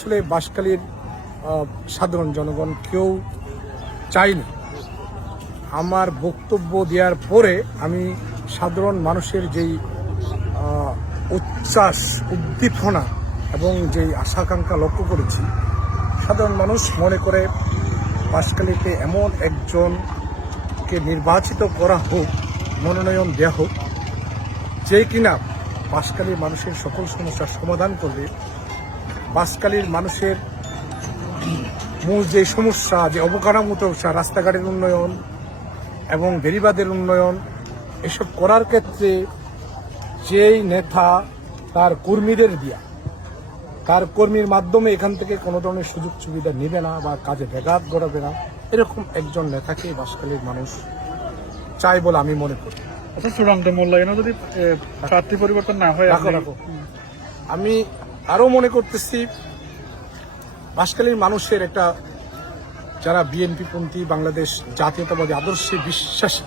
আসলে বাসকালীর সাধারণ জনগণ কেউ চাইনি আমার বক্তব্য দেওয়ার পরে আমি সাধারণ মানুষের যেই উচ্ছ্বাস, উদ্দীপনা এবং যেই আশাকাঙ্ক্ষা লক্ষ্য করেছি, সাধারণ মানুষ মনে করে বাঁশখালীতে এমন একজনকে নির্বাচিত করা হোক, মনোনয়ন দেওয়া হোক, যে কিনা বাঁশখালীর মানুষের সকল সমস্যার সমাধান করবে বাঁশখালীর মানুষের মূল যে সমস্যা যে অবকাঠামোগত সমস্যা রাস্তাঘাটের উন্নয়ন এবং বেরিবাদের উন্নয়ন এসব করার ক্ষেত্রে যেই নেতা তার কর্মীদের দিয়া তার কর্মীর মাধ্যমে এখান থেকে কোনো ধরনের সুযোগ সুবিধা নেবে না বা কাজে ব্যাঘাত ঘটাবে না এরকম একজন নেতাকে বাসকালীর মানুষ চায় বলে আমি মনে করি। আচ্ছা চূড়ান্ত মূল্যায়নে যদি প্রার্থী পরিবর্তন না হয় আমি আরও মনে করতেছি বাসকালীর মানুষের একটা যারা বিএনপি পন্থী বাংলাদেশ জাতীয়তাবাদী আদর্শে বিশ্বাসী,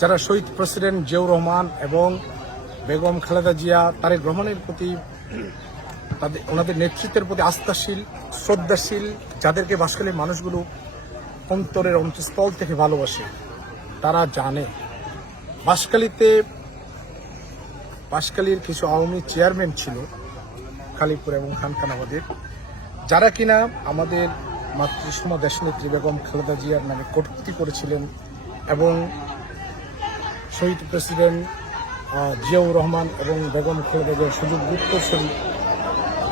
যারা শহীদ প্রেসিডেন্ট জিয়াউর রহমান এবং বেগম খালেদা জিয়া, তারেক রহমানের প্রতি তাদের, ওনাদের নেতৃত্বের প্রতি আস্থাশীল, শ্রদ্ধাশীল, যাদেরকে বাসকালীর মানুষগুলো অন্তরের অন্তঃস্থল থেকে ভালোবাসে, তারা জানে। বাসকালীতে বাঁশখালীর কিছু আওয়ামী চেয়ারম্যান ছিল খালিপুর এবং খানখানাবাদের যারা কিনা আমাদের মাতৃসমা দেশনেত্রী বেগম খালেদা জিয়ার নামে কটূক্তি করেছিলেন এবং শহীদ প্রেসিডেন্ট জিয়াউর রহমান এবং বেগম খালেদা জিয়ার সুযোগ উত্তরসূরি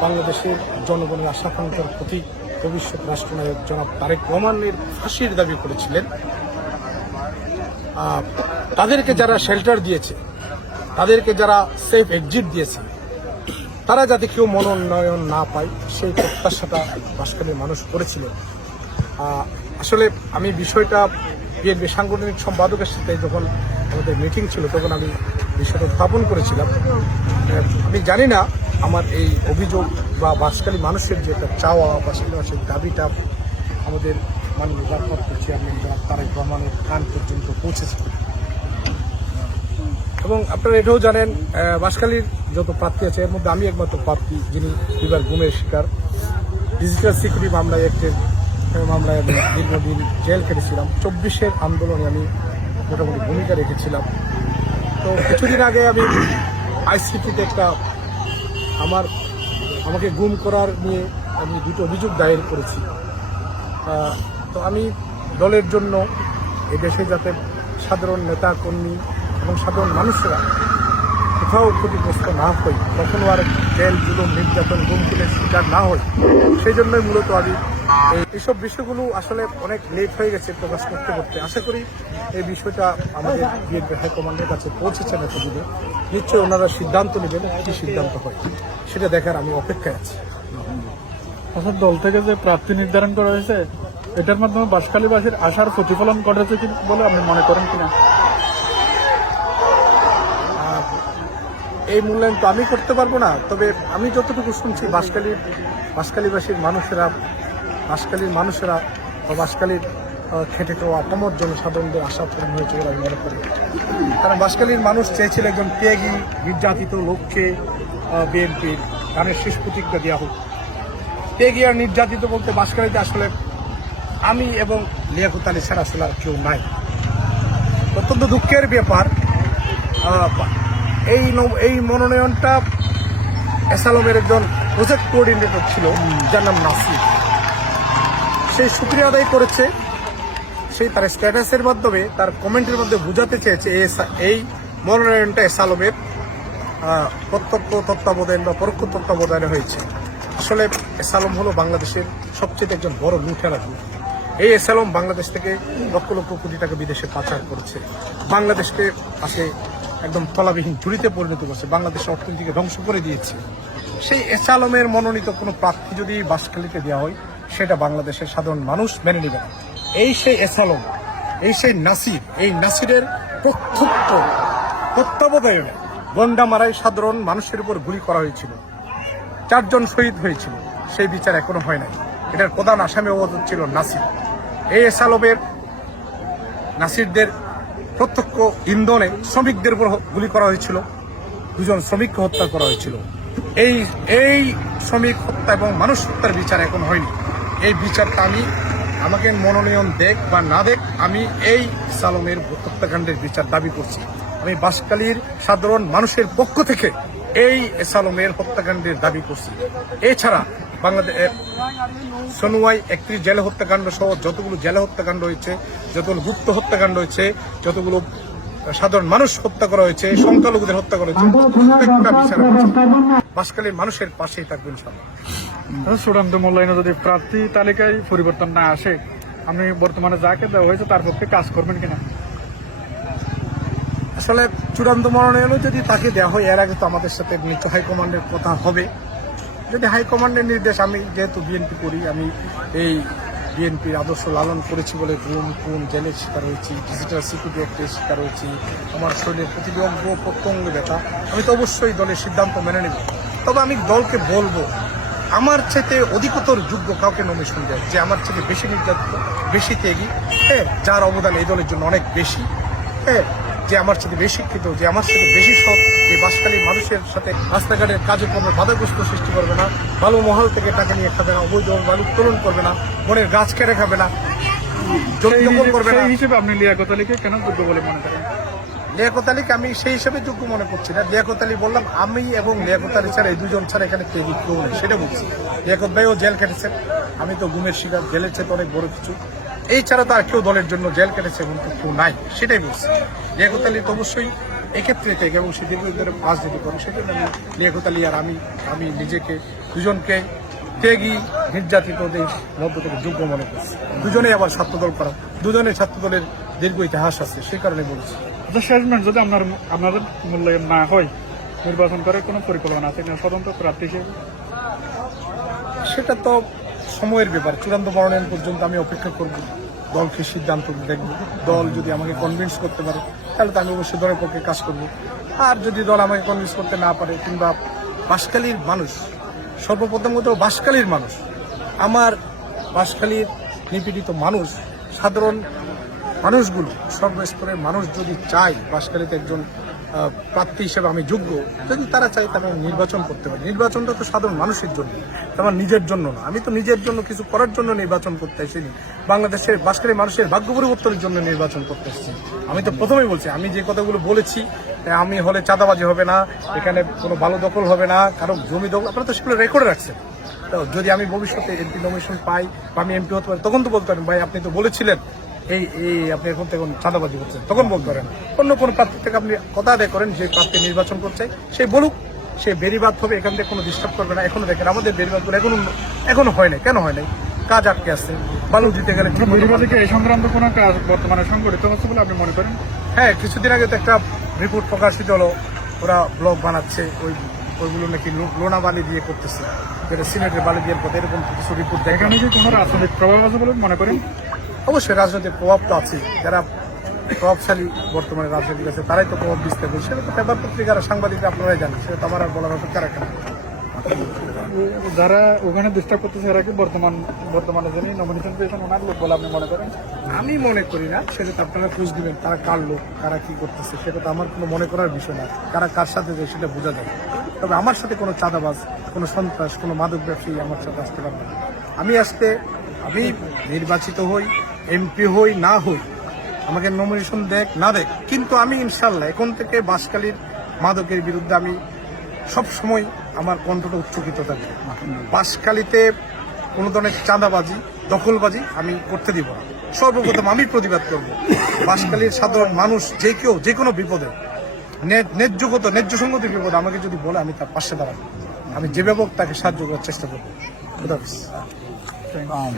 বাংলাদেশের জনগণের আশাকাঙ্ক্ষার প্রতীক, ভবিষ্যৎ রাষ্ট্রনায়ক জনাব তারেক রহমানের ফাঁসির দাবি করেছিলেন। তাদেরকে যারা শেল্টার দিয়েছে, তাদেরকে যারা সেফ এক্সিট দিয়েছে তারা যাতে কেউ মনোনয়ন না পায়, সেই প্রত্যাশাটা বাসকালের মানুষ করেছিল। আসলে আমি বিষয়টা বিএনপি সাংগঠনিক সম্পাদকের সাথে যখন আমাদের মিটিং ছিল, তখন আমি বিষয়টা উত্থাপন করেছিলাম। আমি জানি না আমার এই অভিযোগ বা বাসকালী মানুষের যে একটা চাওয়া বাসকালী মানুষের দাবিটা আমাদের মাননীয় ভারপ্রাপ্ত চেয়ারম্যান তারেক রহমানের কান পর্যন্ত পৌঁছেছে। এবং আপনারা এটাও জানেন আহ, বাঁশখালীর যত প্রার্থী আছে এর মধ্যে আমি একমাত্র প্রার্থী যিনি দুবার গুমের শিকার। ডিজিটাল সিকিউরিটি মামলায় একটের মামলায় আমি দীর্ঘদিন জেল কেটেছিলাম চব্বিশের আন্দোলনে আমি মোটামুটি ভূমিকা রেখেছিলাম। তো কিছুদিন আগে আমি আইসিটিতে একটা আমার আমাকে গুম করার নিয়ে আমি দুটো অভিযোগ দায়ের করেছি। তো আমি দলের জন্য এই দেশে যাতে সাধারণ নেতা কর্মী এবং সাধারণ মানুষরা কোথাও ক্ষতিগ্রস্ত না হই কখনো আর জেল, জুলুম, নির্যাতন গুমকিলের শিকার না হই সেই জন্যই মূলত এই- এইসব বিষয়গুলো আসলে অনেক লেট হয়ে গেছে প্রকাশ করতে করতে। আশা করি এই বিষয়টা আমাদের বিএনপি হাইকমান্ডের কাছে পৌঁছেছে না এতদিনে নিশ্চয়ই ওনারা সিদ্ধান্ত নেবেন কি সিদ্ধান্ত হয়। সেটা দেখার আমি অপেক্ষায় আছি। আচ্ছা দল থেকে যে প্রার্থী নির্ধারণ করা হয়েছে, এটার মাধ্যমে বাসখালীবাসীর আশার প্রতিফলন ঘটেছে বলে আপনি মনে করেন কিনা? এই মূল্যায়ন তো আমি করতে পারব না, তবে আমি যতটুকু শুনছি বাঁশখালীর বাঁশখালীবাসীর মানুষেরা বাঁশখালীর মানুষেরা বা বাঁশখালীর খেটে খাওয়া আপামর জনসাধারণদের আশা পূরণ হয়েছে বলে আমি মনে করি। কারণ বাঁশখালীর মানুষ চেয়েছিল একজন ত্যাগী, নির্যাতিত লোককে বিএনপির গানের শেষ প্রতিজ্ঞা দেওয়া হোক। ত্যাগী আর নির্যাতিত বলতে বাঁশখালীতে আসলে আমি এবং লিয়াকুত আলী ছাড়া আসলে আর কেউ নাই। অত্যন্ত দুঃখের ব্যাপার এই এই মনোনয়নটা এসালমের একজন প্রজেক্ট কোঅর্ডিনেটর ছিল, যার নাম নাসির। সেই সুক্রিয়া আদায় করেছে, সেই তার স্ট্যাটাসের মাধ্যমে, তার কমেন্টের মধ্যে বোঝাতে চেয়েছে এই মনোনয়নটা এসালমের প্রত্যক্ষ তত্ত্বাবধান বা পরোক্ষ তত্ত্বাবধানে হয়েছে। আসলে এসালম হলো বাংলাদেশের সবচেয়ে একজন বড় লুঠেরা এই এসালম বাংলাদেশ থেকে লক্ষ লক্ষ কোটি টাকা বিদেশে পাচার করেছে। বাংলাদেশকে আসে একদম তলাবিহীন ঝুড়িতে পরিণত করছে। বাংলাদেশের অর্থনীতিকে ধ্বংস করে দিয়েছে। সেই এসালমের মনোনীত কোনো প্রার্থী যদি বাসখালীতে দেওয়া হয়, সেটা বাংলাদেশের সাধারণ মানুষ মেনে নেবে না। এই সেই এসালম, এই সেই নাসির, এই নাসিরের প্রত্যক্ষ তত্ত্বাবধানে গন্ডামারায় সাধারণ মানুষের উপর গুলি করা হয়েছিল। চারজন শহীদ হয়েছিল। সেই বিচার এখনও হয় নাই। এটার প্রধান আসামি অবদান ছিল নাসির। এই এসালমের নাসিরদের প্রত্যক্ষ ইন্ধনে শ্রমিকদের উপর গুলি করা হয়েছিল। দুজন শ্রমিককে হত্যা করা হয়েছিল। এই এই শ্রমিক হত্যা এবং মানুষ হত্যার বিচার এখন হয়নি। এই বিচারটা আমি, আমাকে মনোনয়ন দেখ বা না দেখ, আমি এই সালমের হত্যাকাণ্ডের বিচার দাবি করছি। আমি বাসকালীর সাধারণ মানুষের পক্ষ থেকে এই সালমের হত্যাকাণ্ডের দাবি করছি। এছাড়া বাংলাদেশ সনুয়াই একত্রিশ জেলে হত্যাকাণ্ড সহ যতগুলো জেলে হত্যাকাণ্ড হয়েছে যতগুলো গুপ্ত হত্যাকাণ্ড হয়েছে যতগুলো সাধারণ মানুষ হত্যা করা হয়েছে সংখ্যালঘুদের হত্যা করা হয়েছে বাসকালীর মানুষের পাশেই থাকবেন আচ্ছা, চূড়ান্ত মূল্যায়নে যদি প্রার্থী তালিকায় পরিবর্তন না আসে আপনি বর্তমানে যাকে দেওয়া হয়েছে তার পক্ষে কাজ করবেন কিনা? আসলে চূড়ান্ত মনোনয়নও যদি তাকে দেওয়া হয়, এর আগে তো আমাদের সাথে নিচু হাইকমান্ডের কথা হবে। যদি হাইকমান্ডের নির্দেশ, আমি যেহেতু বিএনপি করি, আমি এই বিএনপির আদর্শ লালন করেছি বলে গুম, খুন, জেলের শিকার হয়েছি ডিজিটাল সিকিউরিটি অ্যাক্টের শিকার হয়েছি, আমার শরীরের প্রতিটি প্রত্যঙ্গ ব্যথা, আমি তো অবশ্যই দলের সিদ্ধান্ত মেনে নেব। তবে আমি দলকে বলব, আমার চেয়ে অধিকতর যোগ্য কাউকে নমিশন দেয় যে আমার থেকে বেশি নির্যাতিত, বেশি ত্যাগী। হ্যাঁ যার অবদান এই দলের জন্য অনেক বেশি। হ্যাঁ যে আমার সাথে বেশি শিক্ষিত যে আমার সাথে বেশি সৎ যে বাসকালীর মানুষের সাথে রাস্তাঘাটের কাজে কর্মে বাধাগ্রস্ত সৃষ্টি করবে না বালু মহল থেকে টাকা নিয়ে খাবে না অবৈধ বালু উত্তোলন করবে না মনের গাছ কেটে খাবে না জমি করবে না। হিসেবে আপনি লিয়াকত আলীকে কেন যোগ্য বলে মনে করেন? লিয়াকত আলীকে আমি সেই হিসেবে যোগ্য মনে করছি না। লিয়াকত আলী বললাম আমি এবং লিয়াকত আলী ছাড়া এই দুজন ছাড়া এখানে কেউ কেউ নেই সেটা বলছি। লিয়াকত ভাইও জেল কেটেছেন আমি তো গুমের শিকার জেলের চেয়ে তো অনেক বড় কিছু। এই ছাড়া তো আর কেউ দলের জন্য জেল কেটেছে এবং কেউ নাই সেটাই বলছি। লিয়াকত আলী তো অবশ্যই এক্ষেত্রে থেকে এবং সে দীর্ঘদিন ধরে রাজনীতি করে সেজন্য আমি লিয়াকত আলী আর আমি আমি নিজেকে দুজনকে ত্যাগী নির্যাতিতদের মধ্য থেকে যোগ্য মনে করছি। দুজনেই আবার ছাত্রদল করা দুজনের ছাত্রদলের দীর্ঘ ইতিহাস আছে সে কারণে বলছি। আচ্ছা যদি আপনার আপনাদের মূল্যায়ন না হয় নির্বাচন করে কোনো পরিকল্পনা আছে কিনা? স্বতন্ত্র প্রার্থী হিসেবে? সেটা তো সময়ের ব্যাপার। চূড়ান্ত মনোনয়ন পর্যন্ত আমি অপেক্ষা করব। দলকে সিদ্ধান্ত দেখব। দল যদি আমাকে কনভিন্স করতে পারে, তাহলে তো আমি অবশ্যই দলের পক্ষে কাজ করব। আর যদি দল আমাকে কনভিন্স করতে না পারে, কিংবা বাঁশখালীর মানুষ, সর্বপ্রথম কথা বাঁশখালীর মানুষ। আমার বাঁশখালীর নিপীড়িত মানুষ, সাধারণ মানুষগুলো, সর্বস্তরের মানুষ যদি চায় বাসকালীতে একজন প্রার্থী হিসেবে আমি যোগ্য যদি তারা তাহলে আমি নির্বাচন করতে পারি। নির্বাচনটা তো সাধারণ মানুষের জন্য আমার নিজের জন্য না। আমি তো নিজের জন্য কিছু করার জন্য নির্বাচন করতে এসেছি বাংলাদেশের বাসকালী মানুষের ভাগ্য পরিবর্তনের জন্য নির্বাচন করতে এসেছি। আমি তো প্রথমেই বলছি, আমি যে কথাগুলো বলেছি আমি হলে চাঁদাবাজি হবে না, এখানে কোনো ভালো দখল হবে না, কারও জমি দখল, আপনারা তো সেগুলো রেকর্ডে রাখছেন। তো যদি আমি ভবিষ্যতে এমপি নমিনেশন পাই বা আমি এমপি হতে পারি, তখন তো বলতে পারেন, ভাই, আপনি তো বলেছিলেন এই এই আপনি এখন থেকে চাঁদাবাজি করছেন। তখন বলতে পারেন অন্য কোনো প্রার্থী থেকে আপনি কথা আদায় করেন যে প্রার্থী নির্বাচন করছে সেই বলুক সে বেরিবাদ হবে এখান থেকে কোনো ডিস্টার্ব করবে না। এখনও দেখেন আমাদের বেরিবাদগুলো এখনও এখনও হয় নাই। কেন হয় নাই? কাজ আটকে আছে। বালু দিতে গেলে এই সংক্রান্ত কোনো কাজ বর্তমানে সংগঠিত হচ্ছে বলে আপনি মনে করেন? হ্যাঁ কিছুদিন আগে তো একটা রিপোর্ট প্রকাশিত হলো ওরা ব্লগ বানাচ্ছে ওই ওইগুলো নাকি লোনা বালি দিয়ে করতেছে। যেটা সিমেন্টের বালি দিয়ে করতে এরকম কিছু রিপোর্ট এখানে কি কোনো রাজনৈতিক প্রভাব আছে বলে মনে করেন? অবশ্যই রাজনৈতিক প্রভাব তো আছে যারা প্রভাবশালী বর্তমানে রাজনৈতিক আছে তারাই তো প্রভাব বিস্তার করে সেটা তো পেপার পত্রিকার সাংবাদিকরা আপনারাই জানেন সেটা তো আমার আর বলার অপেক্ষা রাখে না যারা ওখানে ডিস্টার্ব করতেছে এরা কি বর্তমান বর্তমানে যিনি নমিনেশন পেয়েছেন ওনার লোক বলে আপনি মনে করেন? আমি মনে করি না সেটা তো আপনারা খোঁজ দিবেন তারা কার লোক কারা কি করতেছে সেটা তো আমার কোনো মনে করার বিষয় না। কারা কার সাথে যায় সেটা বোঝা যায়। তবে আমার সাথে কোনো চাঁদাবাজ কোনো সন্ত্রাস কোনো মাদক ব্যবসায়ী আমার সাথে আসতে পারবে না। আমি আসতে আমি নির্বাচিত হই এমপি হই, না হই, আমাকে নমিনেশন দেখ, না দেখ। কিন্তু আমি ইনশাল্লাহ এখন থেকে বাসকালীর মাদকের বিরুদ্ধে আমি সব সময় আমার কণ্ঠটা উচ্চকিত থাকবে। বাসকালীতে কোনো ধরনের চাঁদাবাজি, দখলবাজি আমি করতে দিব না। সর্বপ্রথম আমি প্রতিবাদ করব। বাসকালীর সাধারণ মানুষ, যে কেউ, যে কোনো বিপদে ন্যায- ন্যায্যগত ন্যায্যসঙ্গত বিপদ আমাকে যদি বলে, আমি তার পাশে দাঁড়াবো। আমি যেভাবে হোক তাকে সাহায্য করার চেষ্টা করব। খুদাহাফিজ।